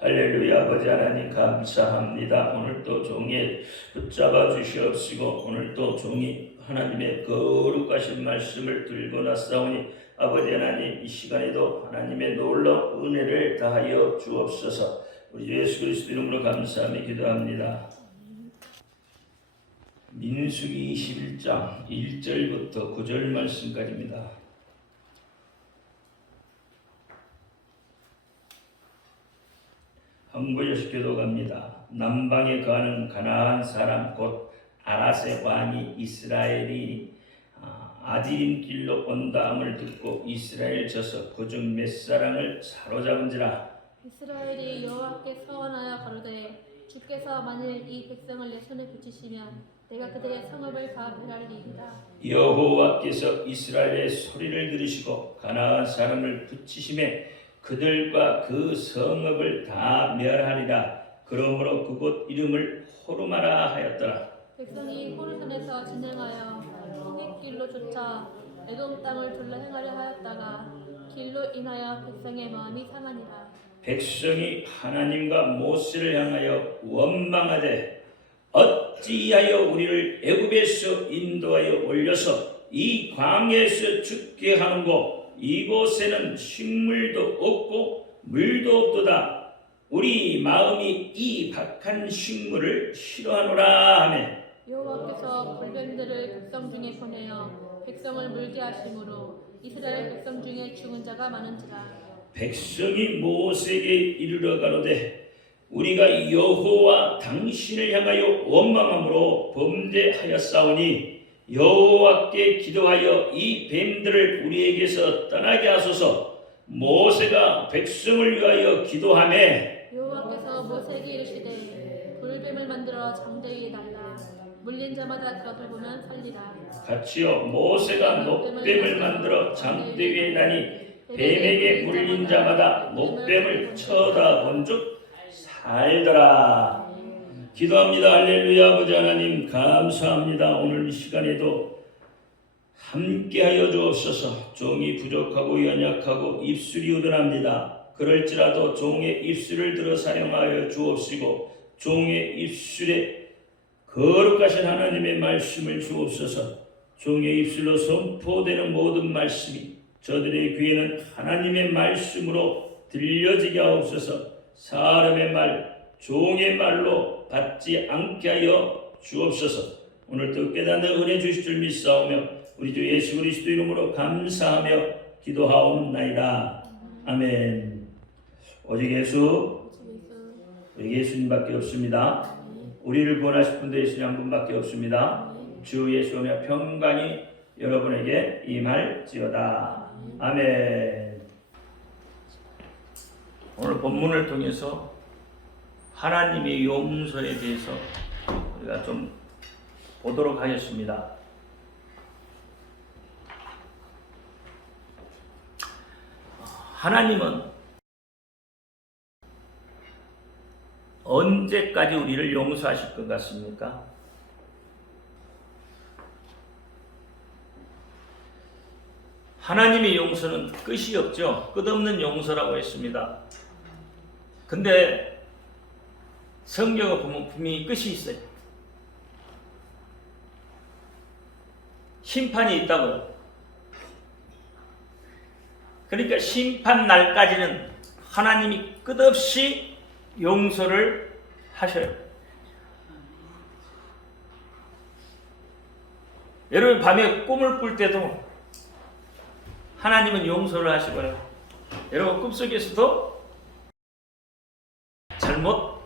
할렐루야. 아버지 하나님 감사합니다. 오늘도 종이 붙잡아 주시옵시고 오늘도 종이 하나님의 거룩하신 말씀을 들고 나사오니 아버지 하나님 이 시간에도 하나님의 놀라운 은혜를 다하여 주옵소서. 우리 주 예수 그리스도 이름으로 감사하며 기도합니다. 민수기 21장 1절부터 9절 말씀까지입니다. 한구절씩 기도갑니다. 남방에 거하는 가나안 사람 곧 아랏의 왕이 이스라엘이 아디림 길로 온다함을 듣고 이스라엘 져서 그중 몇 사람을 사로잡은지라. 이스라엘이 여호와께 서원하여 가로되 주께서 만일 이 백성을 내 손에 붙이시면 내가 그들의 성읍을 다 멸하리이다. 여호와께서 이스라엘의 소리를 들으시고 가나안 사람을 붙이심에 그들과 그 성읍을 다 멸하리라. 그러므로 그곳 이름을 호르마라 하였더라. 백성이 호르산에서 진행하여 홍해길로 쫓아 에돔 땅을 둘러 행하려 하였다가 길로 인하여 백성의 마음이 상하니라. 백성이 하나님과 모세를 향하여 원망하되 어찌하여 우리를 애굽에서 인도하여 올려서 이 광야에서 죽게 하는고 이곳에는 식물도 없고 물도 없도다. 우리 마음이 이 박한 식물을 싫어하노라 하며 여호와께서 불뱀들을 백성 중에 보내어 백성을 물게 하심으로 이스라엘 백성 중에 죽은 자가 많은지라. 백성이 모세에게 이르러 가로되 우리가 여호와 당신을 향하여 원망함으로 범죄하였사오니 여호와께 기도하여 이 뱀들을 우리에게서 떠나게 하소서. 모세가 백성을 위하여 기도하매 여호와께서 모세에게 이르시되 불뱀을 만들어 장대 위에 달라 물린 자마다 그것을 보면 살리라. 같이요. 모세가 목뱀을 만들어 장대 위에 다니 뱀에게 물린 자마다 목뱀을 쳐다본즉 살더라. 기도합니다. 할렐루야. 아버지 하나님 감사합니다. 오늘 이 시간에도 함께하여 주옵소서. 종이 부족하고 연약하고 입술이 우둔합니다. 그럴지라도 종의 입술을 들어 사용하여 주옵시고 종의 입술에 거룩하신 하나님의 말씀을 주옵소서. 종의 입술로 선포되는 모든 말씀이 저들의 귀에는 하나님의 말씀으로 들려지게 하옵소서. 사람의 말, 종의 말로 받지 않게 하여 주옵소서. 오늘도 깨닫는 은혜 주실 줄 믿사오며 우리 주 예수 그리스도 이름으로 감사하며 기도하옵나이다. 아멘. 오직 예수, 우리 예수님밖에 없습니다. 우리를 구원하실 분도 예수님 한 분밖에 없습니다. 주 예수의 평강이 여러분에게 임할지어다. 아멘. 오늘 본문을 통해서 하나님의 용서에 대해서 우리가 좀 보도록 하겠습니다. 하나님은 언제까지 우리를 용서하실 것 같습니까? 하나님의 용서는 끝이 없죠. 끝없는 용서라고 했습니다. 근데 성경을 보면 분명히 끝이 있어요. 심판이 있다고요. 그러니까 심판 날까지는 하나님이 끝없이 용서를 하셔요. 여러분 밤에 꿈을 꿀 때도 하나님은 용서를 하시고요. 여러분 꿈속에서도 잘못된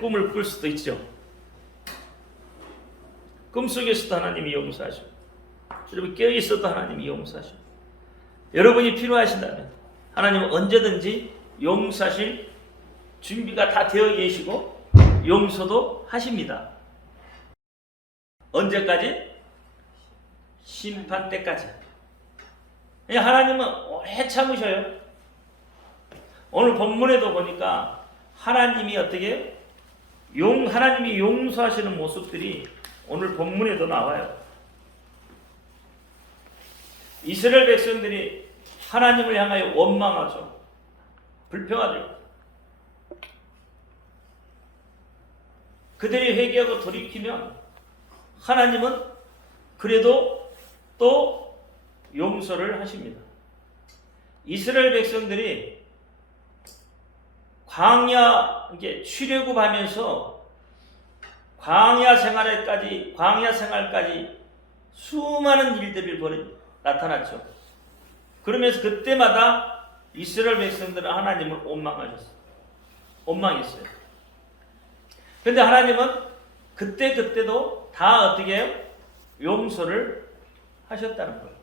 꿈을 꿀 수도 있죠. 꿈속에서도 하나님이 용서하시고 여러분 깨어있어도 하나님이 용서하시고 여러분이 필요하신다면 하나님은 언제든지 용서하실 준비가 다 되어 계시고 용서도 하십니다. 언제까지? 심판 때까지. 하나님은 오래 참으셔요. 오늘 본문에도 보니까 하나님이 어떻게 하나님이 용서하시는 모습들이 오늘 본문에도 나와요. 이스라엘 백성들이 하나님을 향하여 원망하죠. 불평하죠. 그들이 회개하고 돌이키면 하나님은 그래도 또 용서를 하십니다. 이스라엘 백성들이 광야 이제 출애굽하면서 광야 생활까지 수많은 일들이 나타났죠. 그러면서 그때마다 이스라엘 백성들은 하나님을 원망했어요. 그런데 하나님은 그때도 다 어떻게 해요? 용서를 하셨다는 거예요.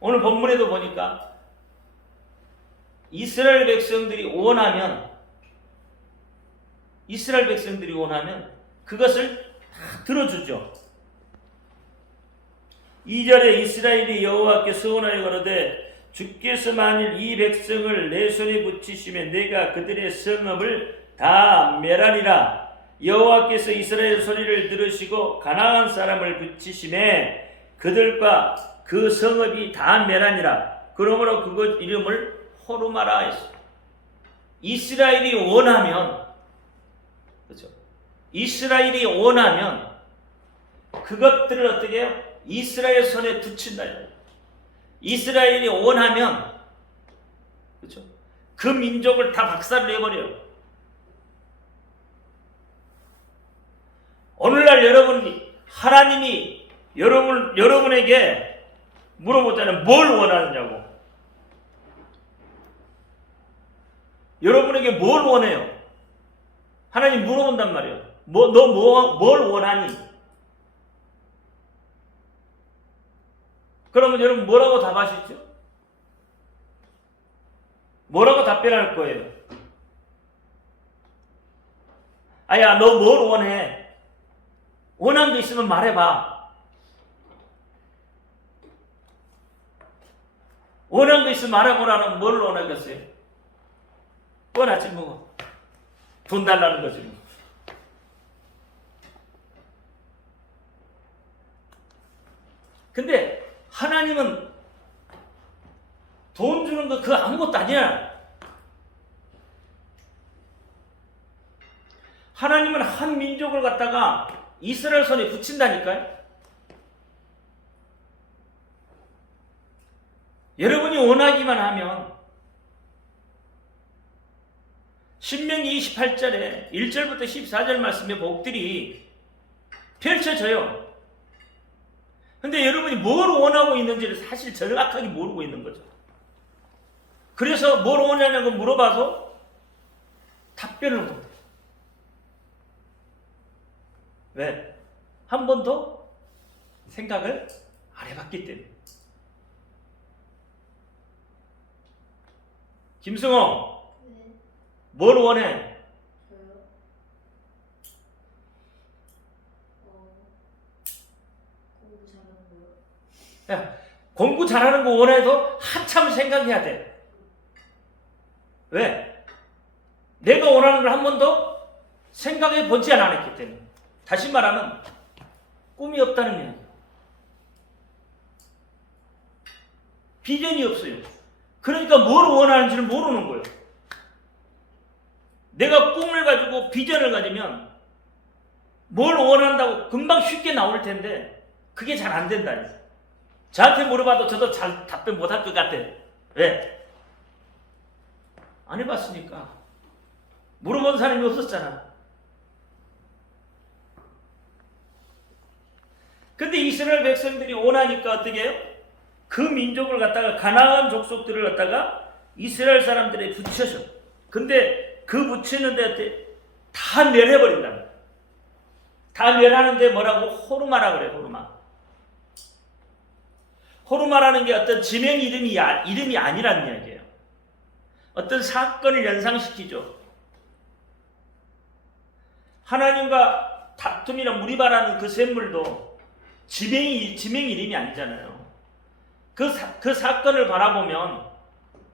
오늘 본문에도 보니까 이스라엘 백성들이 원하면 그것을 다 들어주죠. 2절에 이스라엘이 여호와께 서원하여 가로되 주께서 만일 이 백성을 내 손에 붙이시면 내가 그들의 성읍을 다 멸하리라. 여호와께서 이스라엘 소리를 들으시고 가나안 사람을 붙이심에 그들과 그 성읍이 다 멸하니라. 그러므로 그것 이름을 호르마라 했어요. 이스라엘이 원하면, 그렇죠? 이스라엘이 원하면 그것들을 어떻게 해요? 이스라엘 손에 붙인다. 이스라엘이 원하면, 그렇죠? 그 민족을 다 박살을 내버려요. 오늘날 하나님이 여러분에게 물어보자면 뭘 원하느냐고. 여러분에게 뭘 원해요? 하나님 물어본단 말이에요. 뭘 원하니? 그러면 여러분 뭐라고 답하시죠? 뭐라고 답변할 거예요? 아야, 너 뭘 원해? 원하는 게 있으면 말해봐. 원하는 게 있으면 말해보라는 뭘 원하겠어요? 뻔하지 뭐. 돈 달라는 거지 뭐. 근데 하나님은 돈 주는 거 그거 아무것도 아니야. 하나님은 한 민족을 갖다가 이스라엘 손에 붙인다니까요. 여러분이 원하기만 하면 신명기 28절에 1절부터 14절 말씀의 복들이 펼쳐져요. 근데 여러분이 뭘 원하고 있는지를 사실 정확하게 모르고 있는 거죠. 그래서 뭘 원하냐고 물어봐도 답변을 못해요. 왜? 한 번도 생각을 안 해봤기 때문에. 김승호, 네. 뭘 원해? 저요? 공부 잘하는 거요? 야, 공부 잘하는 거 원해도 한참 생각해야 돼. 왜? 내가 원하는 걸 한 번도 생각해 보지 않았기 때문에. 다시 말하면 꿈이 없다는 이야기. 비전이 없어요. 그러니까 뭘 원하는지를 모르는 거예요. 내가 꿈을 가지고 비전을 가지면 뭘 원한다고 금방 쉽게 나올 텐데 그게 잘 안 된다. 저한테 물어봐도 저도 잘 답변 못할 것 같아. 왜? 안 해봤으니까. 물어본 사람이 없었잖아. 근데 이스라엘 백성들이 원하니까 어떻게 해요? 그 민족을 갖다가 가나안 족속들을 갖다가 이스라엘 사람들에 붙여서, 근데 그 붙이는데 다 멸해버린다. 다 멸하는데 뭐라고? 호르마라 그래. 호르마라는 게 어떤 지명 이름이 아니라는 이야기예요. 어떤 사건을 연상시키죠. 하나님과 다툼이나 무리바라는 그 샘물도 지명 이름이 아니잖아요. 그 사건을 바라보면,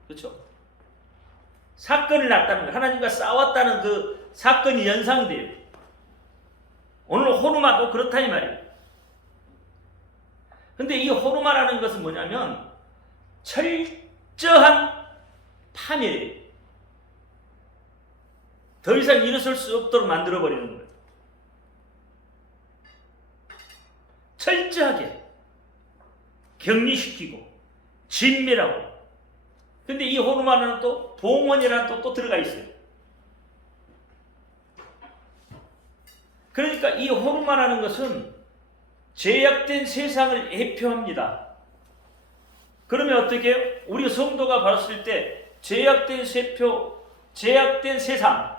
그렇죠? 사건을 났다는 거, 하나님과 싸웠다는 그 사건이 연상돼요. 오늘 호르마도 그렇다 이 말이에요. 근데 이 호르마라는 것은 뭐냐면 철저한 파멸이에요. 더 이상 일어설 수 없도록 만들어버리는 거예요. 철저하게 격리시키고 진밀하고. 근데 이 호르몬은 또 봉헌이라는 또 들어가 있어요. 그러니까 이 호르몬이라는 것은 죄악된 세상을 예표합니다. 그러면 어떻게 해요? 우리 성도가 봤을 때 죄악된 세상,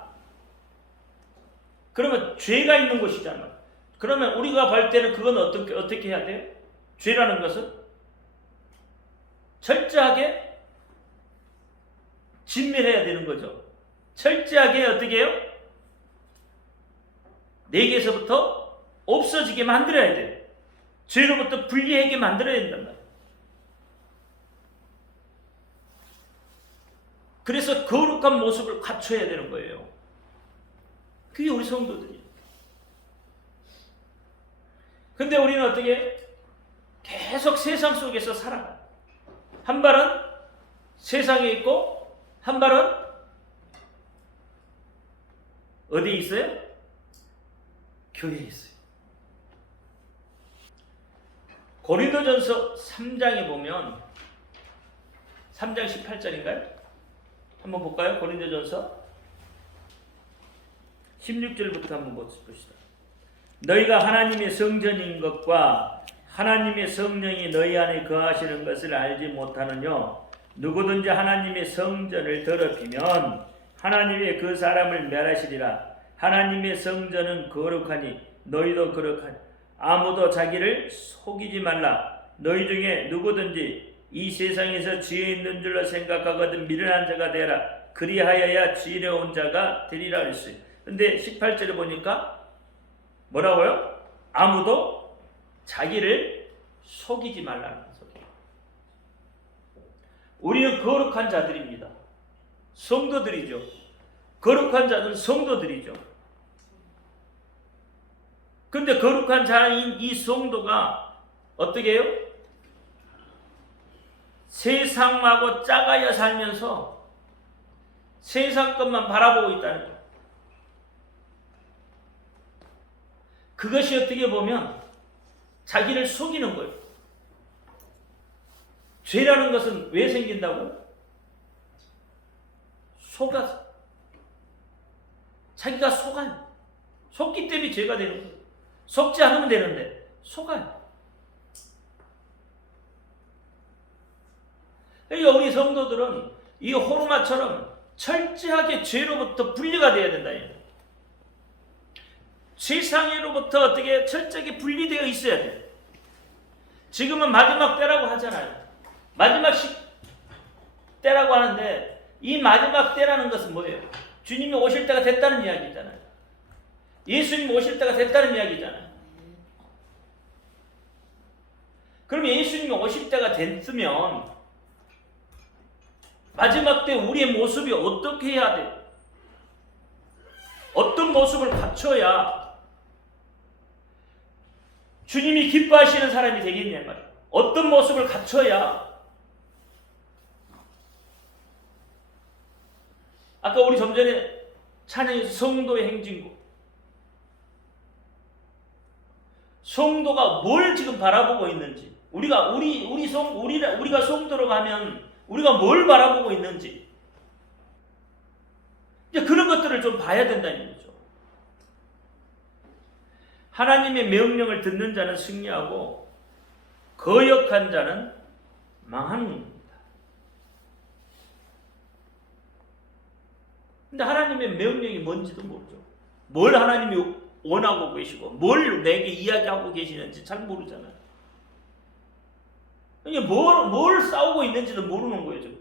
그러면 죄가 있는 곳이잖아요. 그러면 우리가 볼 때는 그건 어떻게 해야 돼요? 죄라는 것은 철저하게 진멸해야 되는 거죠. 철저하게 어떻게 해요? 내게서부터 없어지게 만들어야 돼요. 죄로부터 분리하게 만들어야 된단 말이에요. 그래서 거룩한 모습을 갖춰야 되는 거예요. 그게 우리 성도들이에요. 근데 우리는 어떻게 계속 세상 속에서 살아가요. 한 발은 세상에 있고 한 발은 어디에 있어요? 교회에 있어요. 고린도전서 3장에 보면 3장 18절인가요? 한번 볼까요? 고린도전서 16절부터 한번 봅시다. 너희가 하나님의 성전인 것과 하나님의 성령이 너희 안에 거하시는 것을 알지 못하느냐? 누구든지 하나님의 성전을 더럽히면 하나님의 그 사람을 멸하시리라. 하나님의 성전은 거룩하니 너희도 거룩하니 아무도 자기를 속이지 말라. 너희 중에 누구든지 이 세상에서 지혜 있는 줄로 생각하거든 미련한 자가 되라. 그리하여야 지혜로운 자가 되리라 그랬어요. 근데 18절에 보니까 뭐라고요? 아무도 자기를 속이지 말라는 소리예요. 우리는 거룩한 자들입니다. 성도들이죠. 거룩한 자는 성도들이죠. 근데 거룩한 자인 이 성도가 어떻게 해요? 세상하고 작아야 살면서 세상 것만 바라보고 있다는 거예요. 그것이 어떻게 보면 자기를 속이는 거예요. 죄라는 것은 왜 생긴다고요? 속아서. 자기가 속아요. 속기 때문에 죄가 되는 거예요. 속지 않으면 되는데 속아요. 그러니까 우리 성도들은 이 호르마처럼 철저하게 죄로부터 분리가 되어야 된다. 세상으로부터 어떻게 철저하게 분리되어 있어야 돼요. 지금은 마지막 때라고 하잖아요. 마지막 때라고 하는데 이 마지막 때라는 것은 뭐예요? 주님이 오실 때가 됐다는 이야기잖아요. 예수님이 오실 때가 됐다는 이야기잖아요. 그러면 예수님이 오실 때가 됐으면 마지막 때 우리의 모습이 어떻게 해야 돼요? 어떤 모습을 갖춰야 주님이 기뻐하시는 사람이 되겠냐 말이에요. 어떤 모습을 갖춰야 아까 우리 좀 전에 찬양에서 성도의 행진곡, 성도가 뭘 지금 바라보고 있는지, 우리가 성도로 가면 우리가 뭘 바라보고 있는지, 이제 그런 것들을 좀 봐야 된다는 거죠. 하나님의 명령을 듣는 자는 승리하고 거역한 자는 망하는 겁니다. 근데 하나님의 명령이 뭔지도 모르죠. 뭘 하나님이 원하고 계시고 뭘 내게 이야기하고 계시는지 잘 모르잖아요. 이게 뭘 싸우고 있는지도 모르는 거예요, 지금.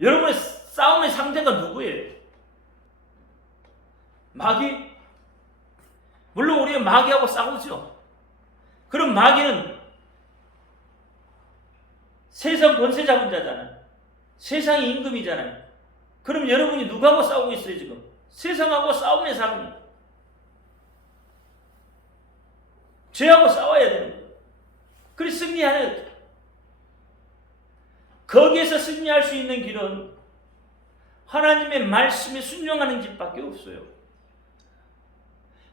여러분의 싸움의 상대가 누구예요? 마귀? 물론 우리가 마귀하고 싸우죠. 그럼 마귀는 세상 권세 잡은 자잖아요. 세상의 임금이잖아요. 그럼 여러분이 누구하고 싸우고 있어요, 지금? 세상하고 싸움의 사람이에요. 죄하고 싸워야 되는 거예요. 그래서 승리하는 거예요. 거기에서 승리할 수 있는 길은 하나님의 말씀에 순종하는 길밖에 없어요.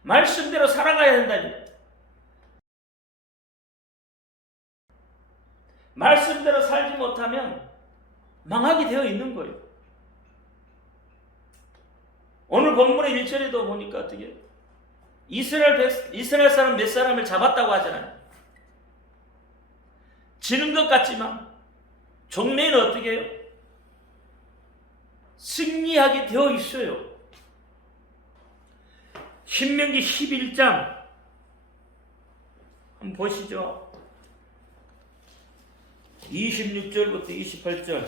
말씀대로 살아가야 된다니까. 말씀대로 살지 못하면 망하게 되어 있는 거예요. 오늘 본문의 1절에도 보니까 어떻게 이스라엘 사람 몇 사람을 잡았다고 하잖아요. 지는 것 같지만 종래는 어떻게 해요? 승리하게 되어 있어요. 신명기 11장 한번 보시죠. 26절부터 28절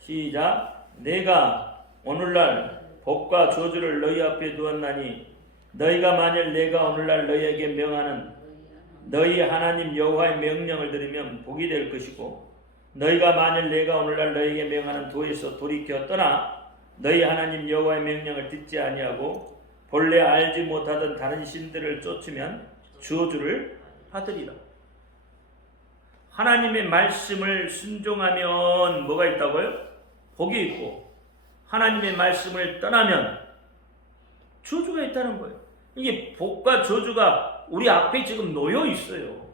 시작. 내가 오늘날 복과 저주를 너희 앞에 두었나니 너희가 만일 내가 오늘날 너희에게 명하는 너희 하나님 여호와의 명령을 들으면 복이 될 것이고 너희가 만일 내가 오늘날 너희에게 명하는 도에서 돌이켜 떠나 너희 하나님 여호와의 명령을 듣지 아니하고 본래 알지 못하던 다른 신들을 쫓으면 저주를 받으리라. 하나님의 말씀을 순종하면 뭐가 있다고요? 복이 있고 하나님의 말씀을 떠나면 저주가 있다는 거예요. 이게 복과 저주가 우리 앞에 지금 놓여 있어요.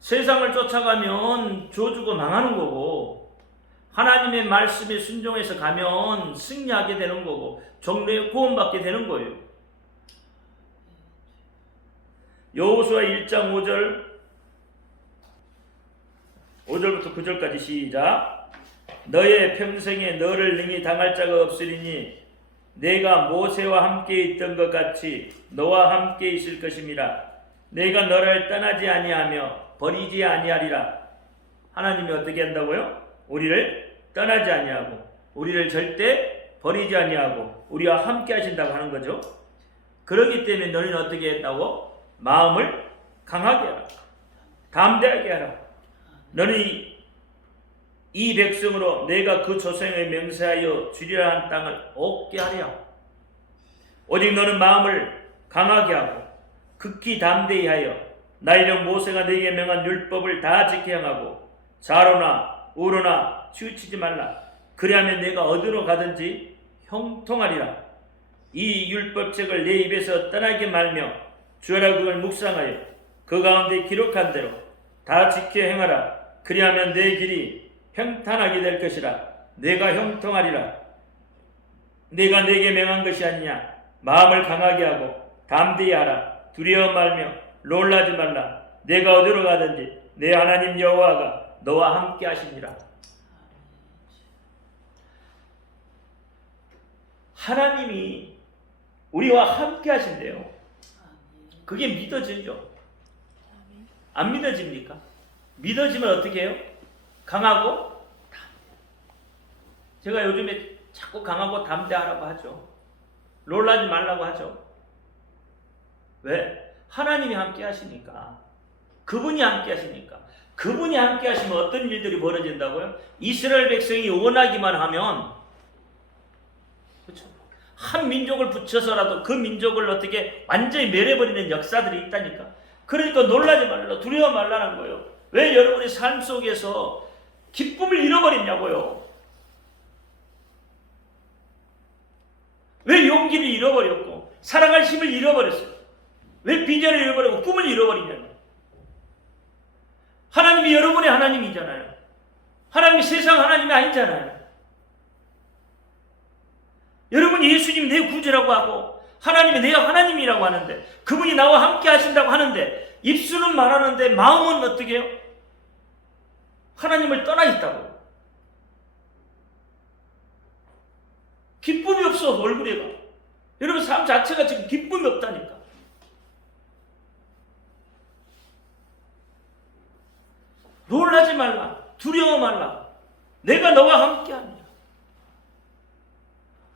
세상을 쫓아가면 저주가 망하는 거고 하나님의 말씀에 순종해서 가면 승리하게 되는 거고 종래에 구원받게 되는 거예요. 여호수아 1장 5절부터 9절까지 시작. 너의 평생에 너를 능히 당할 자가 없으리니 내가 모세와 함께 있던 것 같이 너와 함께 있을 것임이라. 내가 너를 떠나지 아니하며 버리지 아니하리라. 하나님이 어떻게 한다고요? 우리를 떠나지 아니하고 우리를 절대 버리지 아니하고 우리와 함께 하신다고 하는 거죠. 그렇기 때문에 너희는 어떻게 했다고? 마음을 강하게 하라. 담대하게 하라. 너는 이 백성으로 내가 그 조상에 맹세하여 주리라 한 땅을 얻게 하랴. 오직 너는 마음을 강하게 하고 극히 담대히 하여 나의 종 모세가 네게 명한 율법을 다 지켜 행하고 좌로나 우로나 치우치지 말라. 그리하면 내가 어디로 가든지 형통하리라. 이 율법책을 내 입에서 떠나게 말며 주어라 그걸 묵상하여 그 가운데 기록한 대로 다 지켜 행하라. 그리하면 내 길이 평탄하게 될 것이라. 내가 형통하리라. 내가 네게 명한 것이 아니냐. 마음을 강하게 하고 담대히 하라. 두려워 말며 놀라지 말라. 내가 어디로 가든지 내 하나님 여호와가 너와 함께 하시니라. 하나님이 우리와 함께 하신대요. 그게 믿어지죠? 안 믿어집니까? 믿어지면 어떻게 해요? 강하고 제가 요즘에 자꾸 강하고 담대하라고 하죠. 놀라지 말라고 하죠. 왜? 하나님이 함께 하시니까. 그분이 함께 하시니까. 그분이 함께 하시면 어떤 일들이 벌어진다고요? 이스라엘 백성이 원하기만 하면 그렇죠? 한 민족을 붙여서라도 그 민족을 어떻게 완전히 멸해버리는 역사들이 있다니까. 그러니까 놀라지 말라, 두려워 말라는 거예요. 왜 여러분의 삶 속에서 기쁨을 잃어버렸냐고요. 왜 용기를 잃어버렸고 살아갈 힘을 잃어버렸어요. 왜 비전을 잃어버리고 꿈을 잃어버리냐고. 하나님이 여러분의 하나님이잖아요. 하나님이 세상 하나님이 아니잖아요. 여러분이 예수님 내 구주라고 하고 하나님이 내가 하나님이라고 하는데 그분이 나와 함께 하신다고 하는데 입술은 말하는데 마음은 어떻게 해요? 하나님을 떠나 있다고. 기쁨이 없어 얼굴에가. 여러분 삶 자체가 지금 기쁨이 없다니까. 놀라지 말라. 두려워 말라. 내가 너와 함께합니다.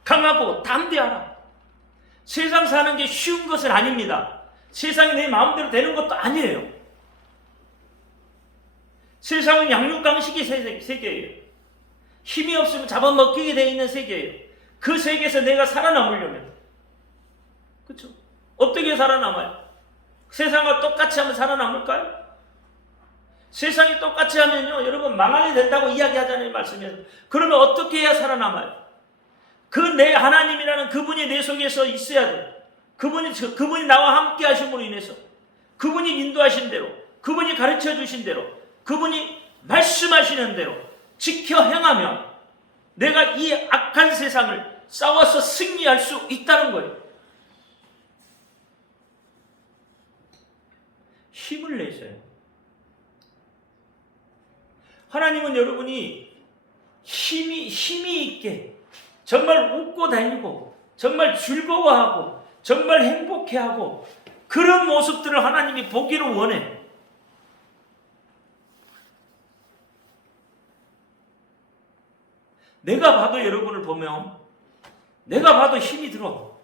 강하고 담대하라. 세상 사는 게 쉬운 것은 아닙니다. 세상이 내 마음대로 되는 것도 아니에요. 세상은 양육강식의 세계예요. 힘이 없으면 잡아먹히게 되어 있는 세계예요. 그 세계에서 내가 살아남으려면 그렇죠? 어떻게 살아남아요? 세상과 똑같이 하면 살아남을까요? 세상이 똑같이 하면요, 여러분 망하게 된다고 이야기하잖아요, 말씀에서. 그러면 어떻게 해야 살아남아요? 그 내 하나님이라는 그분이 내 속에서 있어야 돼요. 그분이 나와 함께 하심으로 인해서, 그분이 인도하신 대로, 그분이 가르쳐 주신 대로, 그분이 말씀하시는 대로 지켜 행하면 내가 이 악한 세상을 싸워서 승리할 수 있다는 거예요. 힘을 내셔요. 하나님은 여러분이 힘이 있게 정말 웃고 다니고 정말 즐거워하고 정말 행복해하고 그런 모습들을 하나님이 보기를 원해. 내가 봐도 여러분을 보면 내가 봐도 힘이 들어.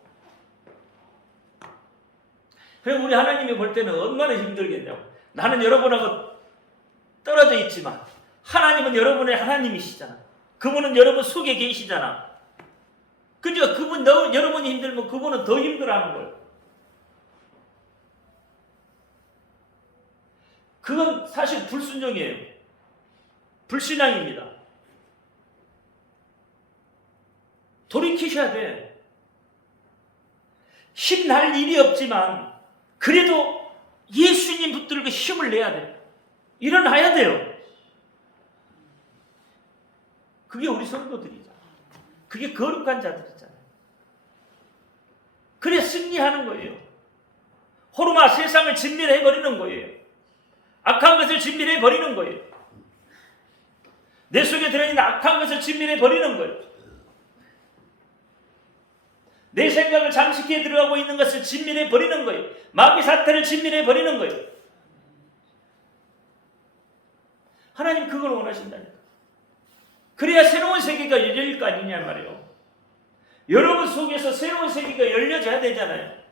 그럼 우리 하나님이 볼 때는 얼마나 힘들겠냐고. 나는 여러분하고 떨어져 있지만 하나님은 여러분의 하나님이시잖아. 그분은 여러분 속에 계시잖아. 그죠? 여러분이 힘들면 그분은 더 힘들어하는 거예요. 그건 사실 불순종이에요. 불신앙입니다. 돌이키셔야 돼. 힘날 일이 없지만 그래도 예수님 붙들고 힘을 내야 돼. 일어나야 돼요. 그게 우리 성도들이잖아. 그게 거룩한 자들이잖아요. 그래 승리하는 거예요. 호르마 세상을 진멸해버리는 거예요. 악한 것을 진멸해버리는 거예요. 내 속에 들어있는 악한 것을 진멸해버리는 거예요. 내 생각을 잠식해 들어가고 있는 것을 진멸해버리는 거예요. 마귀 사탄을 진멸해버리는 거예요. 하나님 그걸 원하신다니까. 그래야 새로운 세계가 열릴 거 아니냐 말이에요. 여러분 속에서 새로운 세계가 열려져야 되잖아요.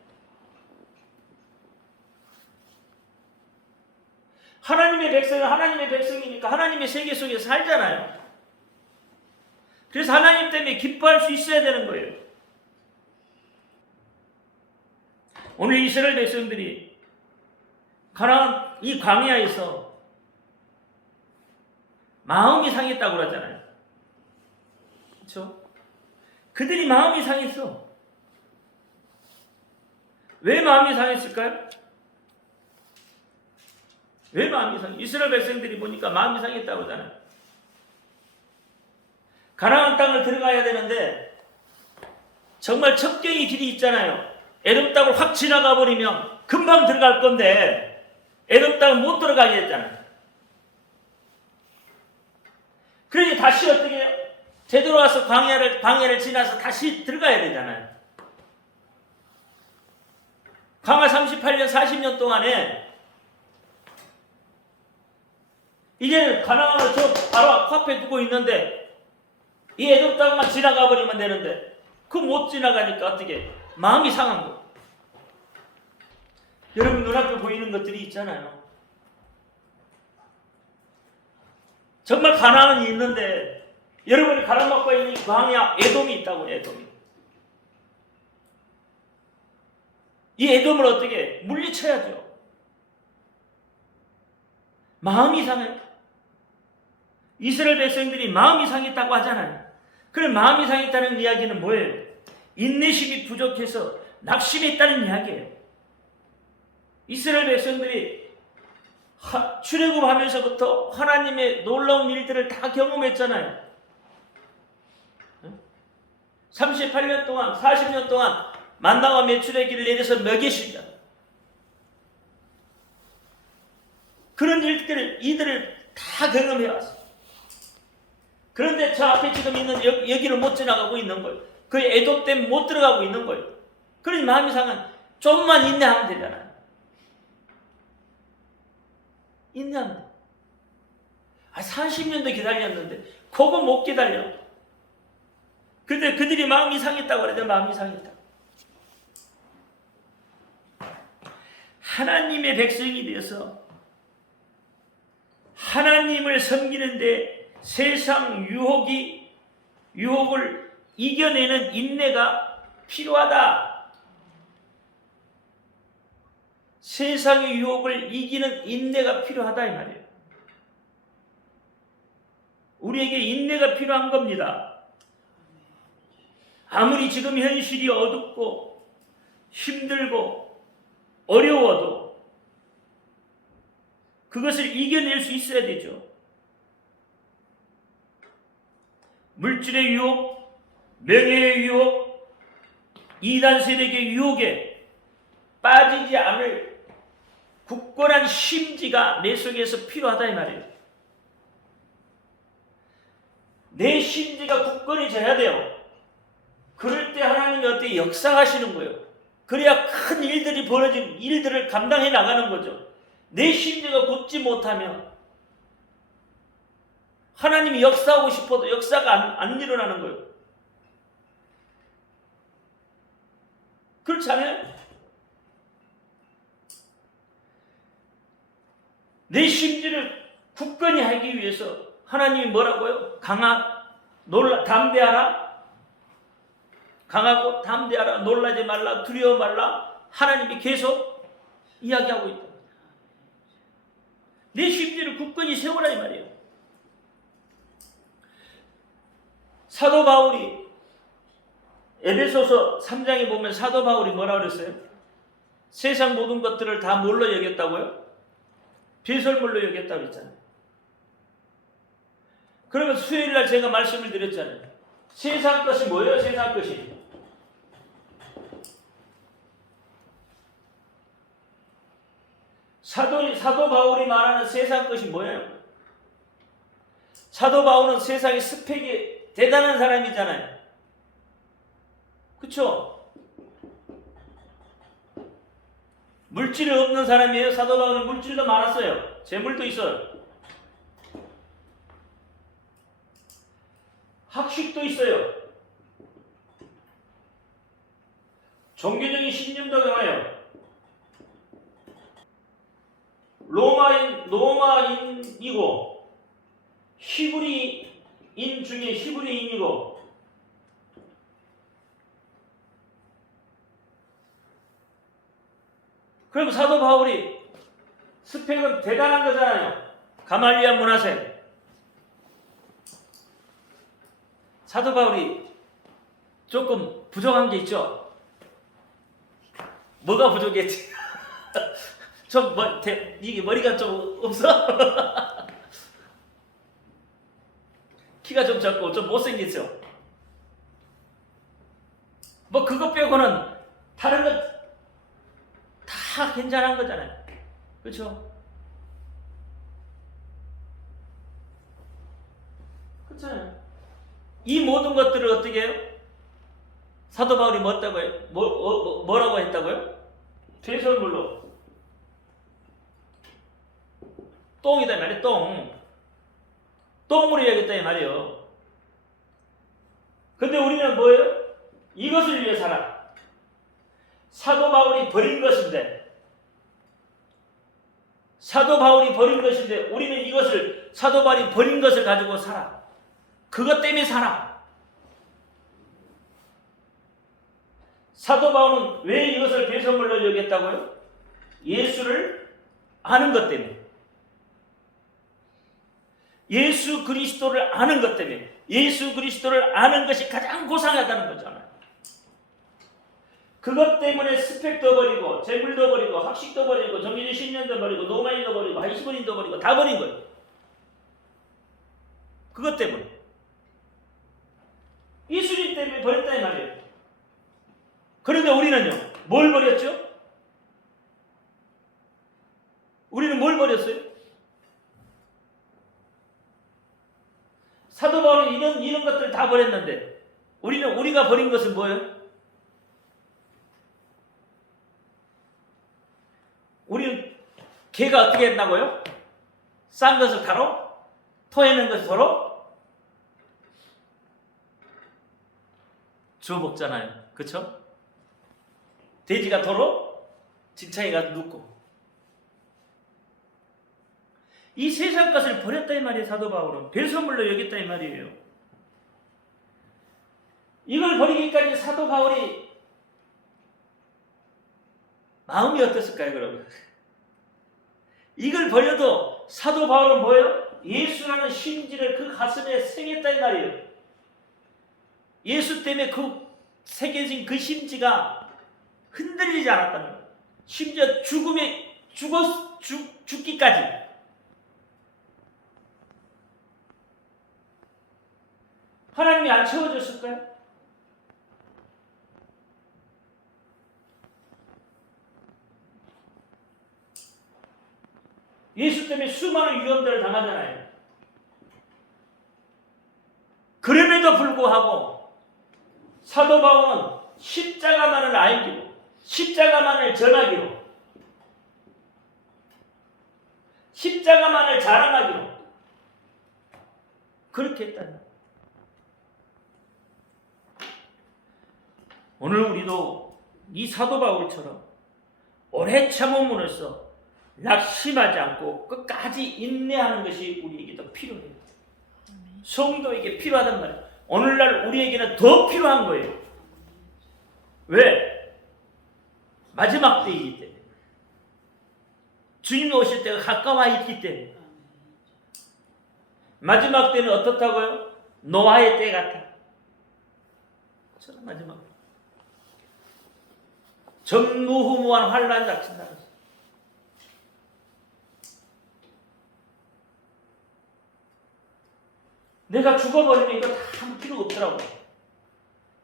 하나님의 백성은 하나님의 백성이니까 하나님의 세계 속에서 살잖아요. 그래서 하나님 때문에 기뻐할 수 있어야 되는 거예요. 오늘 이스라엘 백성들이 가나안 이 광야에서 마음이 상했다고 그러잖아요. 그렇죠? 그들이 마음이 상했어. 왜 마음이 상했을까요? 왜 마음이 상했어요? 이스라엘 백성들이 보니까 마음이 상했다고 하잖아요. 가나안 땅을 들어가야 되는데 정말 첩경이 길이 있잖아요. 에돔 땅을 확 지나가 버리면 금방 들어갈 건데 에돔 땅을 못 들어가게 했잖아요. 그러니 다시 어떻게 해요? 되돌아와서 광야를 지나서 다시 들어가야 되잖아요. 광야 38년 40년 동안에 이제 가나안을 저 바로 코앞에 두고 있는데 이 에돔 땅만 지나가 버리면 되는데 그 못 지나가니까 어떻게 마음이 상한 거. 여러분 눈앞에 보이는 것들이 있잖아요. 정말 가나안이 있는데 여러분이 가라앉고 있는 광야 에돔이 있다고. 에돔이. 이 에돔을 어떻게 물리쳐야죠. 마음이 상해요. 이스라엘 백성들이 마음이 상했다고 하잖아요. 그럼 마음이 상했다는 이야기는 뭐예요? 인내심이 부족해서 낙심했다는 이야기예요. 이스라엘 백성들이 출애굽하면서부터 하나님의 놀라운 일들을 다 경험했잖아요. 38년 동안 40년 동안 만나와 메추리의 길을 내려서 먹이시잖아요. 그런 이들을 다 경험해왔어요. 그런데 저 앞에 지금 있는 여기를 못 지나가고 있는 거예요. 그 에돔 때문에 못 들어가고 있는 거예요. 그러니 마음이 상한 좀만 인내하면 되잖아요. 인내하면 돼. 40년도 기다렸는데 그거 못 기다려. 근데 그들이 마음이 상했다고 그래도 마음이 상했다. 하나님의 백성이 되어서 하나님을 섬기는데 세상 유혹을 이겨내는 인내가 필요하다. 세상의 유혹을 이기는 인내가 필요하다 이 말이에요. 우리에게 인내가 필요한 겁니다. 아무리 지금 현실이 어둡고 힘들고 어려워도 그것을 이겨낼 수 있어야 되죠. 물질의 유혹, 명예의 유혹, 이단 세력의 유혹에 빠지지 않을 굳건한 심지가 내 속에서 필요하다 이 말이에요. 내 심지가 굳건해져야 돼요. 그럴 때 하나님이 어떻게 역사하시는 거예요. 그래야 큰 일들이 벌어진 일들을 감당해 나가는 거죠. 내 심지가 굳지 못하면 하나님이 역사하고 싶어도 역사가 안 일어나는 거예요. 그렇지 않아요? 내 심지를 굳건히 하기 위해서 하나님이 뭐라고요? 담대하라. 강하고 담대하라. 놀라지 말라. 두려워 말라. 하나님이 계속 이야기하고 있다. 내 심지를 굳건히 세우라 이 말이에요. 사도 바울이 에베소서 3장에 보면 사도 바울이 뭐라 그랬어요? 세상 모든 것들을 다 뭘로 여겼다고요? 배설물로 여겼다고 그랬잖아요. 그러면 수요일날 제가 말씀을 드렸잖아요. 세상 것이 뭐예요? 세상 것이 사도 바울이 말하는 세상 것이 뭐예요? 사도 바울은 세상의 스펙이 대단한 사람이잖아요. 그렇죠? 물질이 없는 사람이에요. 사도 바울은 물질도 많았어요. 재물도 있어요. 학식도 있어요. 종교적인 신념도 강해요. 로마인이고 히브리인 중에 히브리인이고 그럼 사도 바울이 스펙은 대단한 거잖아요. 가말리아 문화생. 사도 바울이 조금 부족한 게 있죠. 뭐가 부족했지? 이게 머리가 좀 없어? 키가 좀 작고 좀 못생겼죠? 뭐 그것 빼고는 다른 것 다 괜찮은 거잖아요. 그렇죠? 그렇잖아요. 이 모든 것들을 어떻게 해요? 사도 바울이 뭐라고 해요? 뭐라고 했다고요? 배설물로 똥이다 말이에요. 똥으로 해야겠다 이 말이에요. 근데 우리는 뭐예요? 이것을 위해 살아. 사도 바울이 버린 것인데 우리는 이것을 사도 바울이 버린 것을 가지고 살아. 그것 때문에 살아. 사도 바울은 왜 이것을 배설물로 여겼다고요? 예수를 아는 것 때문에. 예수 그리스도를 아는 것 때문에. 예수 그리스도를 아는 것이 가장 고상하다는 거잖아요. 그것 때문에 스펙도 버리고 재물도 버리고 학식도 버리고 정규직 신년도 버리고 노마인도 버리고 히브리인도 버리고 다 버린 거예요. 그것 때문에. 예수님 때문에 버렸다 이 말이에요. 그런데 우리는요. 뭘 버렸죠? 우리는 뭘 버렸어요? 사도 바울은 이런 것들 다 버렸는데 우리가 버린 것은 뭐예요? 우리는 개가 어떻게 했다고요? 싼 것을 타로? 토해낸 것을 도로? 주워 먹잖아요. 그쵸? 돼지가 도로? 진창이가 눕고. 이 세상 것을 버렸다 이 말이에요. 사도 바울은 배설물로 여겼다 이 말이에요. 이걸 버리기까지 사도 바울이 마음이 어땠을까요, 여러분? 이걸 버려도 사도 바울은 뭐예요? 예수라는 심지를 그 가슴에 새겼다 이 말이에요. 예수 때문에 그 새겨진 그 심지가 흔들리지 않았다는 거예요. 심지어 죽기까지. 하나님이 안 채워줬을까요? 예수 때문에 수많은 위험들을 당하잖아요. 그럼에도 불구하고 사도 바울은 십자가만을 알기로, 십자가만을 전하기로, 십자가만을 자랑하기로 그렇게 했다는 거예요. 오늘 우리도 이 사도 바울처럼 오래 참음으로써 낙심하지 않고 끝까지 인내하는 것이 우리에게도 필요해요. 성도에게 필요하단 말이에요. 오늘날 우리에게는 더 필요한 거예요. 왜? 마지막 때이기 때문에. 주님이 오실 때가 가까워 있기 때문에. 마지막 때는 어떻다고요? 노아의 때 같아. 마지막 때. 전무후무한 환란이 닥친다. 내가 죽어버리면 이거 다 아무 필요 없더라고.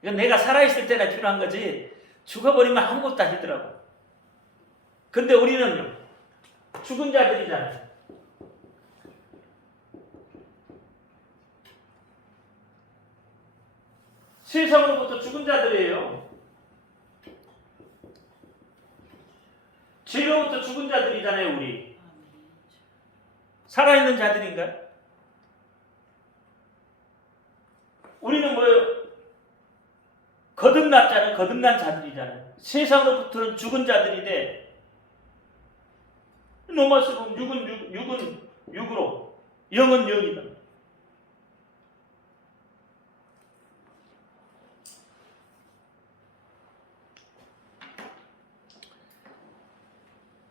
이건 내가 살아있을 때나 필요한 거지 죽어버리면 아무것도 아니더라고. 근데 우리는요, 죽은 자들이잖아요. 세상으로부터 죽은 자들이에요. 죄로부터 죽은 자들이잖아요, 우리. 살아있는 자들인가요? 우리는 뭐예요? 거듭났잖아요. 거듭난 자들이잖아요. 세상으로부터는 죽은 자들인데 로마서 보면 육은 육으로, 영은 영이다.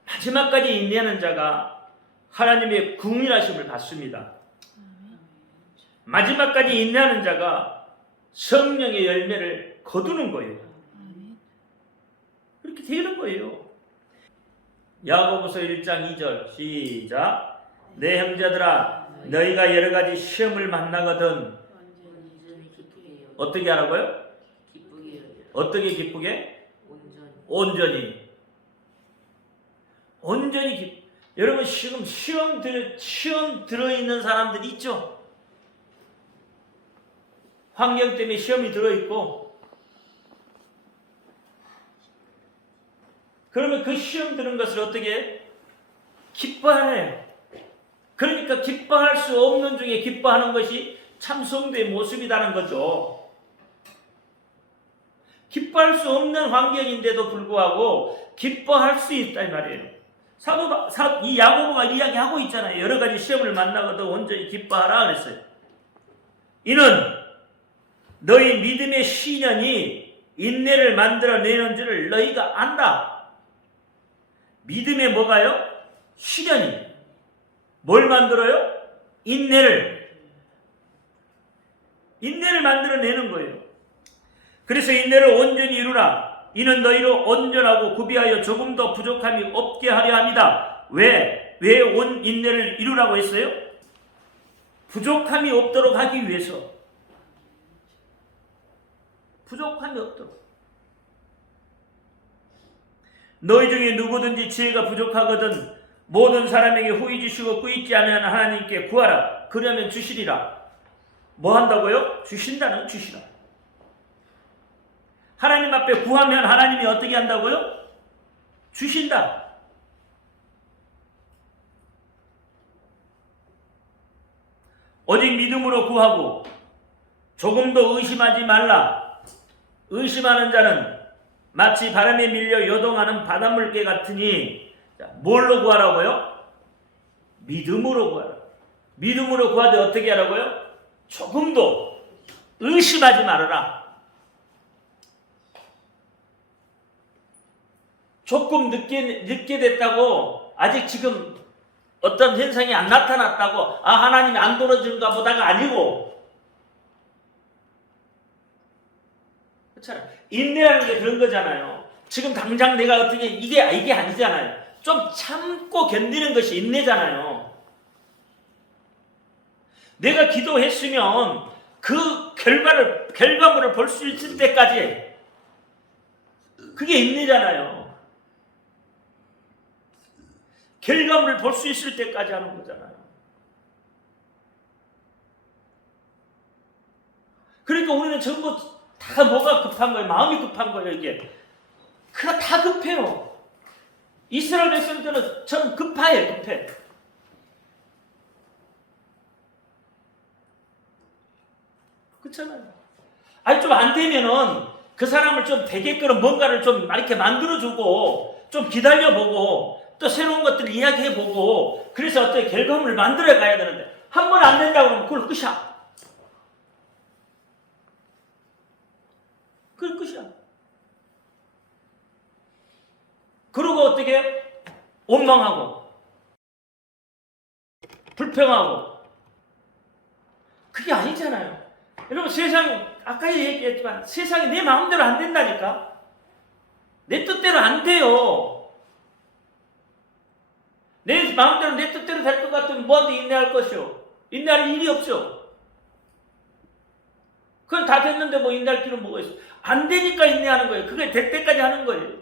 마지막까지 인내하는 자가 하나님의 긍휼하심을 받습니다. 마지막까지 인내하는 자가 성령의 열매를 거두는 거예요. 그렇게 되는 거예요. 야고보서 1장 2절 시작. 내 형제들아 너희가 여러 가지 시험을 만나거든 어떻게 하라고요? 어떻게 기쁘게? 온전히 여러분 지금 시험 들어있는 사람들 있죠? 환경 때문에 시험이 들어있고 그러면 그 시험 드는 것을 어떻게 해? 기뻐하네요. 그러니까 기뻐할 수 없는 중에 기뻐하는 것이 참 성도의 모습이라는 거죠. 기뻐할 수 없는 환경인데도 불구하고 기뻐할 수 있다 이 말이에요. 이 야고보가 이야기하고 있잖아요. 여러 가지 시험을 만나거든 온전히 기뻐하라 그랬어요. 이는 너희 믿음의 시련이 인내를 만들어내는 줄을 너희가 안다. 믿음의 뭐가요? 시련이. 뭘 만들어요? 인내를 만들어내는 거예요. 그래서 인내를 온전히 이루라. 이는 너희로 온전하고 구비하여 조금도 부족함이 없게 하려 함이다. 왜 온 인내를 이루라고 했어요? 부족함이 없도록 하기 위해서. 부족함이 없도록. 너희 중에 누구든지 지혜가 부족하거든 모든 사람에게 후히 주시고 꾸짖지 않으면 하나님께 구하라. 그러면 주시리라. 뭐 한다고요? 주신다는 주시라. 하나님 앞에 구하면 하나님이 어떻게 한다고요? 주신다. 오직 믿음으로 구하고 조금도 의심하지 말라. 의심하는 자는 마치 바람에 밀려 요동하는 바닷물개 같으니 뭘로 구하라고요? 믿음으로 구하라. 믿음으로 구하되 어떻게 하라고요? 조금도 의심하지 말아라. 조금 늦게 됐다고 아직 지금 어떤 현상이 안 나타났다고 하나님이 안 도와주는가 보다가 아니고, 그렇잖아요. 인내라는 게 그런 거잖아요. 지금 당장 내가 어떻게 이게 아니잖아요. 좀 참고 견디는 것이 인내잖아요. 내가 기도했으면 그 결과물을 볼 수 있을 때까지 그게 인내잖아요. 결과물을 볼 수 있을 때까지 하는 거잖아요. 그러니까 우리는 전부 다 뭐가 급한 거예요? 마음이 급한 거예요, 이게. 그가 다 급해요. 이스라엘 백성들은 전 급해. 그렇잖아요. 아니 좀 안 되면은 그 사람을 좀 되게끔 뭔가를 좀 이렇게 만들어주고 좀 기다려보고 또 새로운 것들을 이야기해보고 그래서 어떤 결과물을 만들어 가야 되는데 한 번 안 된다고 그러면 그걸 끝이야. 그걸 끝이야. 그러고 어떻게 원망하고 불평하고 그게 아니잖아요. 여러분 세상 아까 얘기했지만 세상이 내 마음대로 안 된다니까. 내 뜻대로 안 돼요. 내 마음대로 내 뜻대로 될 것 같으면 뭐한테 인내할 것이요? 인내할 일이 없죠. 그건 다 됐는데 뭐 인내할 필요는 뭐가 있어? 안 되니까 인내하는 거예요. 그게 될 때까지 하는 거예요.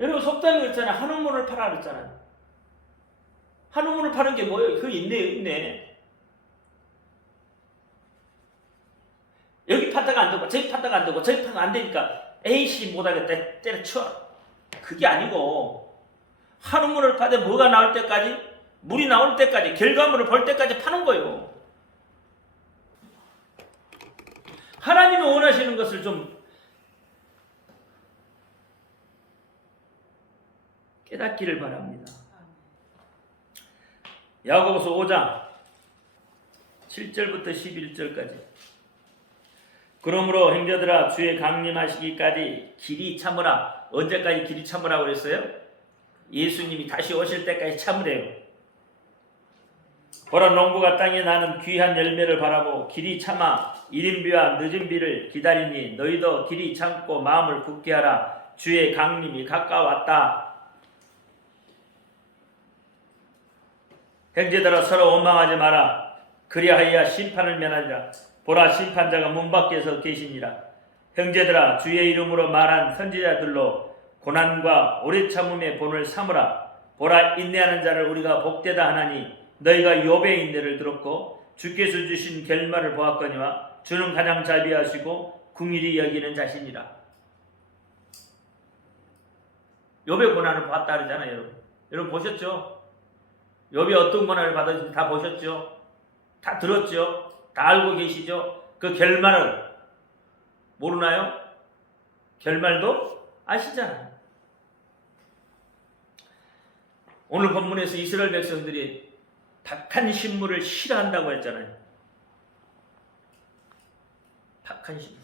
여러분 속담이 그랬잖아요. 한 우물을 파라 그랬잖아요. 한 우물을 파는 게 뭐예요? 그 인내예요, 인내. 여기 파다가 안 되고 저기 파다가 안 되고 저기 파가 안 되니까 에이씨 못하겠다 때려쳐. 그게 아니고 한 우물을 파되 뭐가 나올 때까지 물이 나올 때까지 결과물을 볼 때까지 파는 거예요. 하나님이 원하시는 것을 좀 깨닫기를 바랍니다. 야고보서 5장 7절부터 11절까지. 그러므로 형제들아 주의 강림하시기까지 길이 참으라. 언제까지 길이 참으라고 그랬어요? 예수님이 다시 오실 때까지 참으래요. 보라 농부가 땅에 나는 귀한 열매를 바라고 길이 참아 이른 비와 늦은 비를 기다리니 너희도 길이 참고 마음을 굳게 하라. 주의 강림이 가까웠다. 형제들아 서로 원망하지 마라. 그리하여 심판을 면하리라. 보라 심판자가 문 밖에서 계시니라. 형제들아 주의 이름으로 말한 선지자들로 고난과 오래 참음의 본을 삼으라. 보라 인내하는 자를 우리가 복되다 하나니 너희가 욥의 인내를 들었고 주께서 주신 결말을 보았거니와 주는 가장 자비하시고 긍휼히 여기는 자신이라. 욥의 고난을 보았다 그러잖아요. 여러분. 여러분 보셨죠? 욥이 어떤 고난을 받았는지 다 보셨죠? 다 들었죠? 다 알고 계시죠? 그 결말을 모르나요? 결말도 아시잖아요. 오늘 본문에서 이스라엘 백성들이 박한 식물을 싫어한다고 했잖아요. 박한 식물.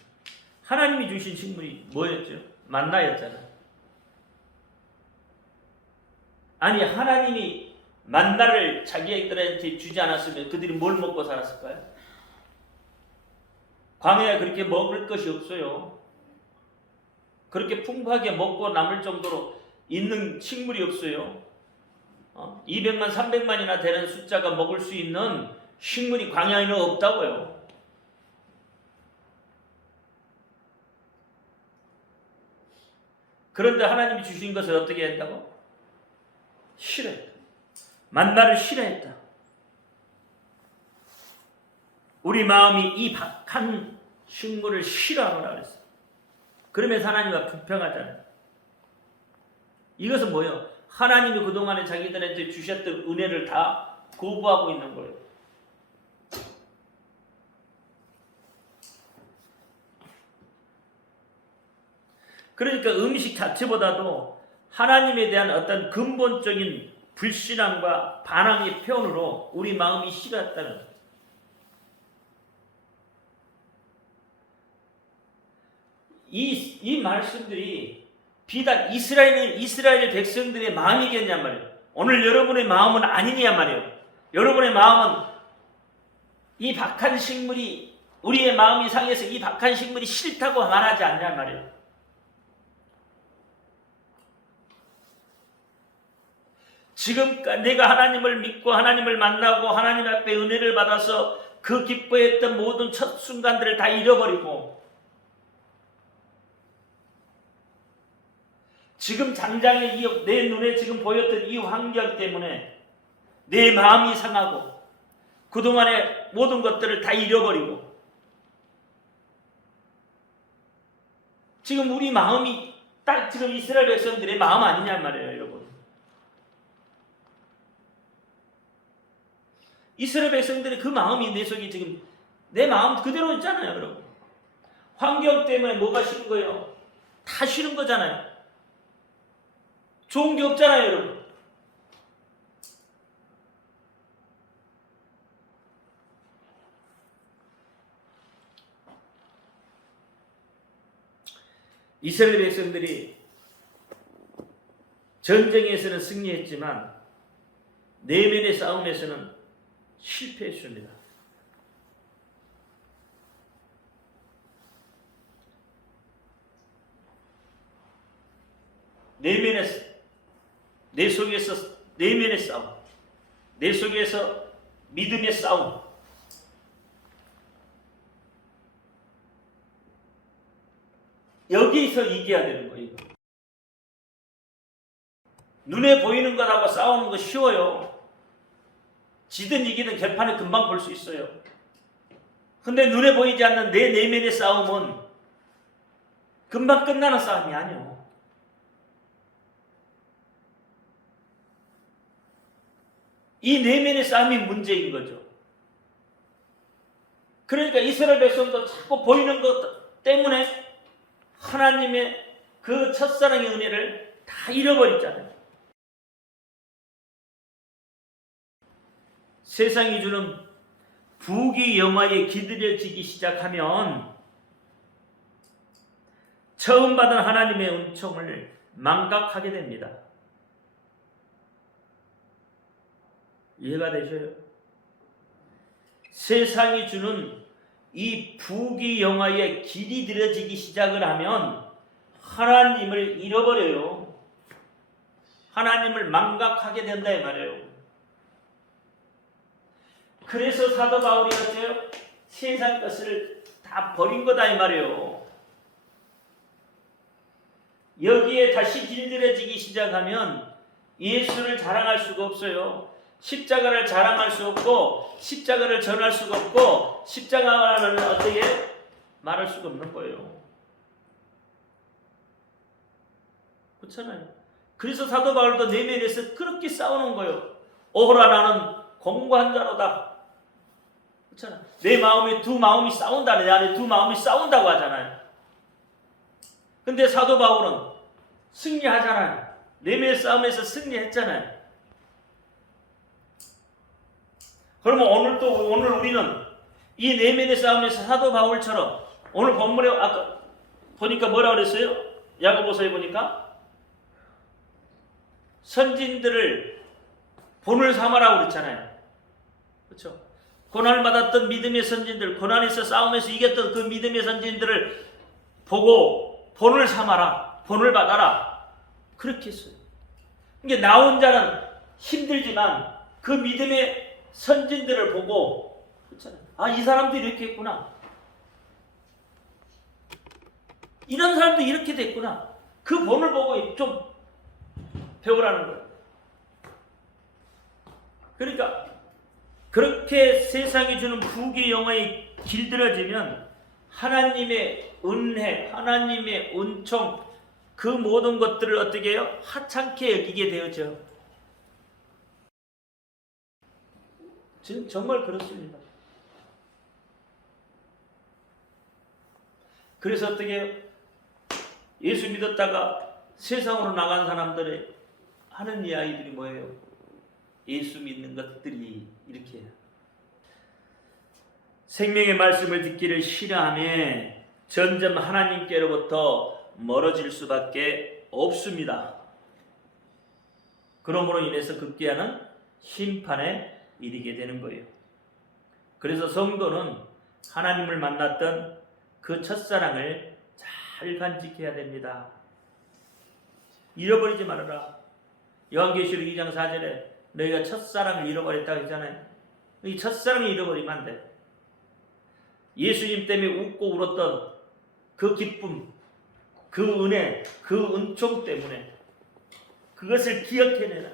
하나님이 주신 식물이 뭐였죠? 만나였잖아요. 아니 하나님이 만나를 자기들한테 주지 않았으면 그들이 뭘 먹고 살았을까요? 광야에 그렇게 먹을 것이 없어요. 그렇게 풍부하게 먹고 남을 정도로 있는 식물이 없어요. 200만, 300만이나 되는 숫자가 먹을 수 있는 식물이 광야에는 없다고요. 그런데 하나님이 주신 것을 어떻게 했다고? 싫어했다. 만나를 싫어했다. 우리 마음이 이 박한 식물을 싫어하노라 그랬어요. 그러면서 하나님과 불평하잖아요. 이것은 뭐예요? 하나님이 그동안에 자기들한테 주셨던 은혜를 다 거부하고 있는 거예요. 그러니까 음식 자체보다도 하나님에 대한 어떤 근본적인 불신앙과 반항의 표현으로 우리 마음이 싫었다는 거예요. 이 말씀들이 비단 이스라엘 백성들의 마음이겠냔 말이에요. 오늘 여러분의 마음은 아니냐 말이에요. 여러분의 마음은 이 박한 식물이 우리의 마음이 상해서 이 박한 식물이 싫다고 말하지 않냐 말이에요. 지금 내가 하나님을 믿고 하나님을 만나고 하나님 앞에 은혜를 받아서 그 기뻐했던 모든 첫 순간들을 다 잃어버리고 지금 당장의 내 눈에 지금 보였던 이 환경 때문에 내 마음이 상하고 그동안의 모든 것들을 다 잃어버리고 지금 우리 마음이 딱 지금 이스라엘 백성들의 마음 아니냐 말이에요, 여러분. 이스라엘 백성들의 그 마음이 내 속에 지금 내 마음 그대로 있잖아요, 여러분. 환경 때문에 뭐가 싫은 거예요? 다 싫은 거잖아요. 좋은 게 없잖아요, 여러분. 이스라엘 백성들이 전쟁에서는 승리했지만 내면의 싸움에서는 실패했습니다. 내 속에서 내면의 싸움, 내 속에서 믿음의 싸움, 여기서 이겨야 되는 거예요. 눈에 보이는 것하고 싸우는 거 쉬워요. 지든 이기든 개판에 금방 볼 수 있어요. 근데 눈에 보이지 않는 내 내면의 싸움은 금방 끝나는 싸움이 아니에요. 이 내면의 싸움이 문제인 거죠. 그러니까 이스라엘 백성도 자꾸 보이는 것 때문에 하나님의 그 첫사랑의 은혜를 다 잃어버렸잖아요. 세상이 주는 부귀 영화에 기들여지기 시작하면 처음 받은 하나님의 은총을 망각하게 됩니다. 이해가 되셔요? 세상이 주는 이 부귀 영화에 길이 들여지기 시작을 하면 하나님을 잃어버려요. 하나님을 망각하게 된다 이 말이에요. 그래서 사도 바울이 어때요? 세상 것을 다 버린 거다 이 말이에요. 여기에 다시 길들여지기 시작하면 예수를 자랑할 수가 없어요. 십자가를 자랑할 수 없고 십자가를 전할 수가 없고 십자가는 어떻게 말할 수가 없는 거예요. 그렇잖아요. 그래서 사도 바울도 내면에서 그렇게 싸우는 거예요. 오호라 나는 공고한 자로다. 그렇잖아요. 내 마음에 두 마음이 싸운다. 내 안에 두 마음이 싸운다고 하잖아요. 근데 사도 바울은 승리하잖아요. 내면의 싸움에서 승리했잖아요. 그러면 오늘 우리는 이 내면의 싸움에서 사도 바울처럼 오늘 본문에 아까 보니까 뭐라고 그랬어요? 야고보서에 보니까 선진들을 본을 삼아라고 그랬잖아요. 그렇죠? 고난을 받았던 믿음의 선진들, 고난에서 싸움에서 이겼던 그 믿음의 선진들을 보고 본을 삼아라, 본을 받아라. 그렇게 했어요. 이게 나 혼자는 힘들지만 그 믿음의 선진들을 보고 그렇잖아요. 아, 이 사람도 이렇게 했구나. 이런 사람도 이렇게 됐구나. 그 본을 보고 좀 배우라는 거예요. 그러니까 그렇게 세상이 주는 부귀 영화에 길들여지면 하나님의 은혜, 하나님의 은총 그 모든 것들을 어떻게 해요? 하찮게 여기게 되어져. 정말 그렇습니다. 그래서 어떻게 해요? 예수 믿었다가 세상으로 나간 사람들의 하는 이야기들이 뭐예요? 예수 믿는 것들이 이렇게 해요. 생명의 말씀을 듣기를 싫어하며 점점 하나님께로부터 멀어질 수밖에 없습니다. 그러므로 인해서 급기야는 심판에 이르게 되는 거예요. 그래서 성도는 하나님을 만났던 그 첫사랑을 잘 간직해야 됩니다. 잃어버리지 말아라. 요한계시록 2장 4절에 너희가 첫사랑을 잃어버렸다고 했잖아요. 이 첫사랑을 잃어버리면 안 돼. 예수님 때문에 웃고 울었던 그 기쁨, 그 은혜, 그 은총 때문에 그것을 기억해내라.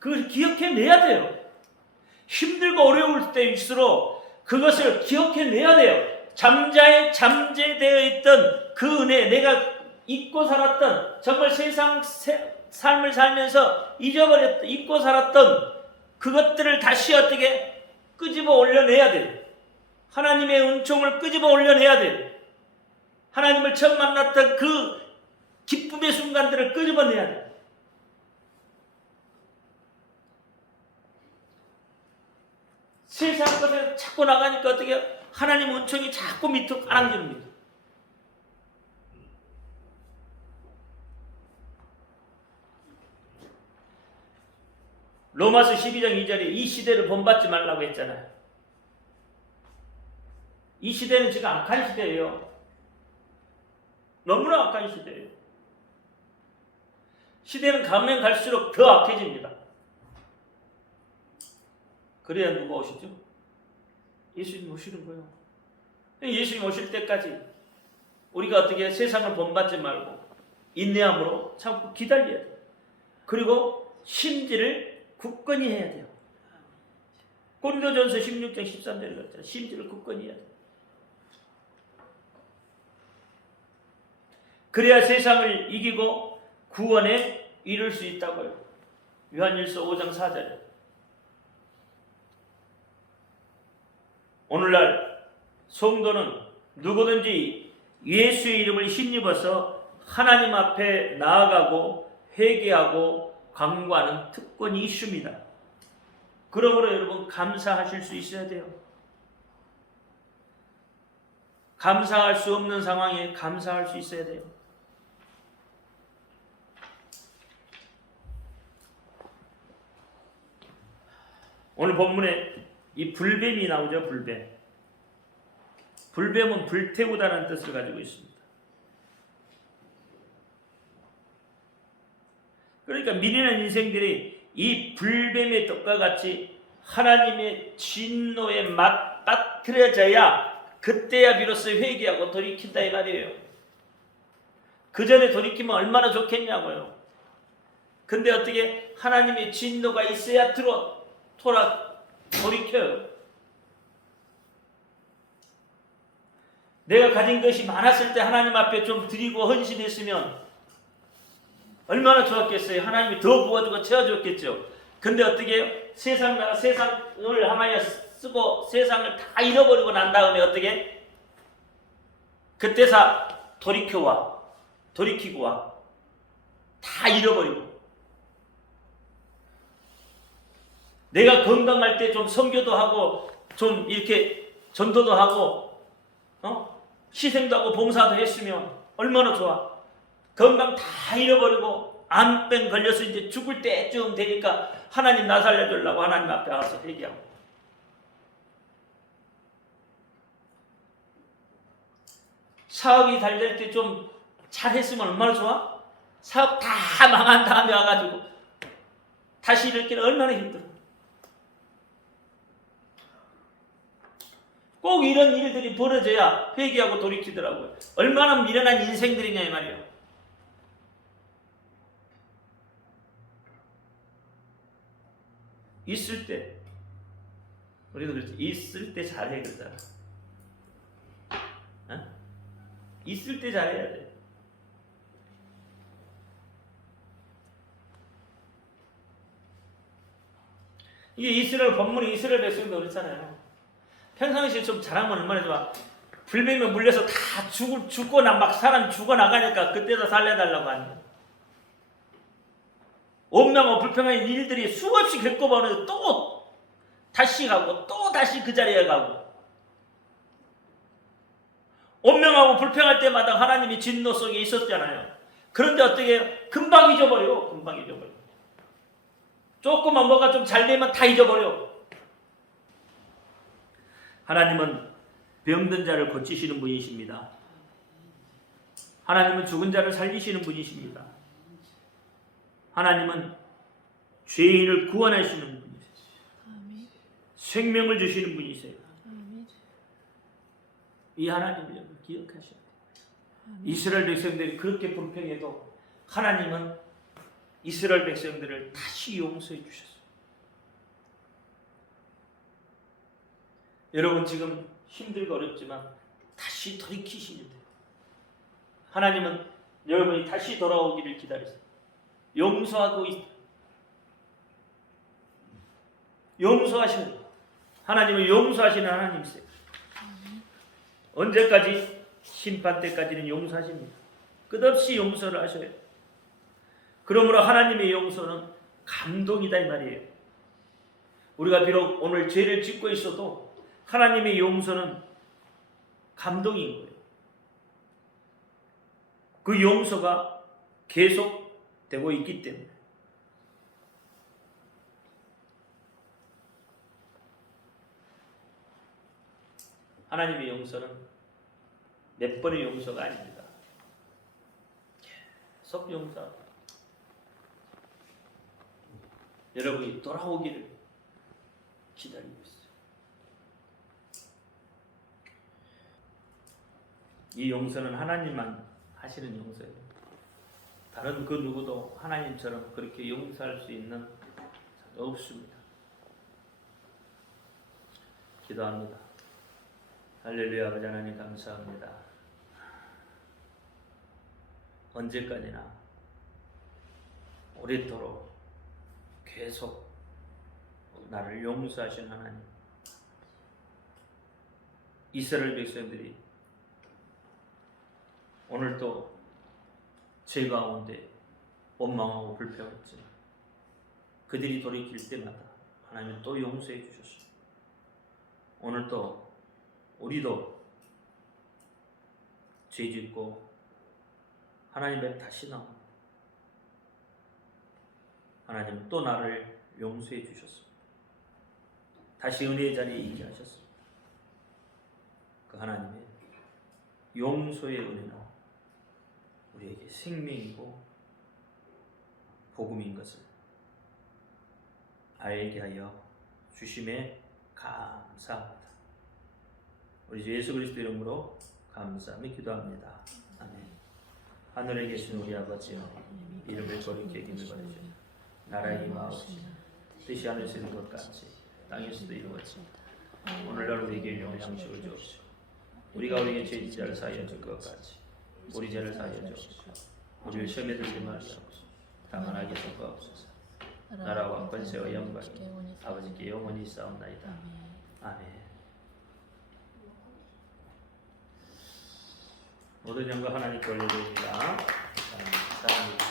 그걸 기억해내야 돼요. 힘들고 어려울 때일수록 그것을 기억해내야 돼요. 잠재되어 있던 그 은혜, 내가 잊고 살았던, 정말 세상 삶을 살면서 잊고 살았던 그것들을 다시 어떻게 끄집어 올려내야 돼요. 하나님의 은총을 끄집어 올려내야 돼요. 하나님을 처음 만났던 그 기쁨의 순간들을 끄집어내야 돼요. 세상 것에 자꾸 나가니까 어떻게 하나님 은총이 자꾸 밑으로 깔아줍니다. 로마서 12장 2절에 이 시대를 본받지 말라고 했잖아요. 이 시대는 지금 악한 시대예요. 너무나 악한 시대예요. 시대는 가면 갈수록 더 악해집니다. 그래야 누가 오시죠? 예수님 오시는 거예요. 예수님 오실 때까지 우리가 어떻게 세상을 본받지 말고 인내함으로 참고 기다려야 돼요. 그리고 심지를 굳건히 해야 돼요. 고린도전서 16장 13절에 그랬잖아요. 심지를 굳건히 해야 돼요. 그래야 세상을 이기고 구원에 이룰 수 있다고요. 요한일서 5장 4절에. 오늘날 성도는 누구든지 예수의 이름을 힘입어서 하나님 앞에 나아가고 회개하고 간구하는 특권이 있습니다. 그러므로 여러분 감사하실 수 있어야 돼요. 감사할 수 없는 상황에 감사할 수 있어야 돼요. 오늘 본문에 이 불뱀이 나오죠. 불뱀. 불뱀은 불태우다는 뜻을 가지고 있습니다. 그러니까 미련한 인생들이 이 불뱀의 떡과 같이 하나님의 진노에 맞닥뜨려져야 그때야 비로소 회개하고 돌이킨다 이 말이에요. 그 전에 돌이키면 얼마나 좋겠냐고요. 근데 어떻게 하나님의 진노가 있어야 돌이켜요. 내가 가진 것이 많았을 때 하나님 앞에 좀 드리고 헌신했으면 얼마나 좋았겠어요. 하나님이 더 부어주고 채워줬겠죠. 근데 어떻게 해요? 세상을 하나에 쓰고 세상을 다 잃어버리고 난 다음에 어떻게? 그때서 돌이키고 와. 다 잃어버리고. 내가 건강할 때 좀 선교도 하고 좀 이렇게 전도도 하고 희생도 하고 봉사도 했으면 얼마나 좋아. 건강 다 잃어버리고 암병 걸려서 이제 죽을 때쯤 되니까 하나님 나 살려주려고 하나님 앞에 와서 회개하고. 사업이 잘 될 때 좀 잘했으면 얼마나 좋아? 사업 다 망한 다음에 와가지고 다시 일으키는 얼마나 힘들어. 꼭 이런 일들이 벌어져야 회개하고 돌이키더라고요. 얼마나 미련한 인생들이냐 이 말이에요. 있을 때 우리도 그렇지. 있을 때 잘해 그러잖아. 있을 때 잘해야 돼. 이게 이스라엘 본문이 이스라엘 백성도 그렇잖아요. 평상시에 좀 잘하면 얼마나 좋아. 불뱀에 물려서 다 죽거나 막 사람 죽어나가니까 그때도 살려달라고 하는. 원망하고 불평한 일들이 수없이 겪어보는데 또 다시 가고 또 다시 그 자리에 가고 온명하고 불평할 때마다 하나님이 진노 속에 있었잖아요. 그런데 어떻게 금방 잊어버려. 금방 잊어버려. 조금만 뭐가 좀 잘 되면 다 잊어버려. 하나님은 병든 자를 고치시는 분이십니다. 하나님은 죽은 자를 살리시는 분이십니다. 하나님은 죄인을 구원하시는 분이세요. 아멘. 생명을 주시는 분이세요. 아멘. 이 하나님을 여러분 기억하셔야 돼요. 이스라엘 백성들이 그렇게 불평해도 하나님은 이스라엘 백성들을 다시 용서해 주셨어요. 여러분 지금 힘들고 어렵지만 다시 돌이키시면 돼요. 하나님은 여러분이 다시 돌아오기를 기다리세요. 용서하고 있다. 용서하시는 하나님은 용서하시는 하나님이세요. 언제까지? 심판 때까지는 용서하십니다. 끝없이 용서를 하셔요. 그러므로 하나님의 용서는 감동이다 이 말이에요. 우리가 비록 오늘 죄를 짓고 있어도 하나님의 용서는 감동인 거예요. 그 용서가 계속되고 있기 때문에. 하나님의 용서는 몇 번의 용서가 아닙니다. 계속 용서하고 여러분이 돌아오기를 기다리고 있어요. 이 용서는 하나님만 하시는 용서예요. 다른 그 누구도 하나님처럼 그렇게 용서할 수 있는 자가 없습니다. 기도합니다. 할렐루야. 아버지 하나님 감사합니다. 언제까지나 오랫도록 계속 나를 용서하신 하나님, 이스라엘 백성들이 오늘도 죄 가운데 원망하고 불평했지만 그들이 돌이킬 때마다 하나님은 또 용서해 주셨습니다. 오늘도 우리도 죄 짓고 하나님 앞에 다시 나옵니다. 하나님은 또 나를 용서해 주셨습니다. 다시 은혜의 자리에 있게 하셨습니다. 그 하나님의 용서의 은혜는 우리에게 생명이고 복음인 것을 알게 하여 주심에 감사합니다. 우리 주 예수 그리스도 이름으로 감사하며 기도합니다. 아멘. 하늘에 계신 우리 아버지여, 이름을 거룩히 여김을 받으시오. 나라의 임하옵시며 뜻이 하늘에서 이룬 것 같이 땅에서도 이루어지며 오늘날 우리에게 일용할 양식을 주옵시고 우리가 우리에게 죄 짓는 자를 사하여 줄 것 같이 우리 죄를 사하여 주옵시고 우리를 시험에 들지 말게 하옵시고 다만 악에서 구하옵소서. 나라와 권세와 영광이 아버지께 영원히 있사옵나이다. 아멘. 모든 영광 하나님께 올려드립니다. 사랑합니다.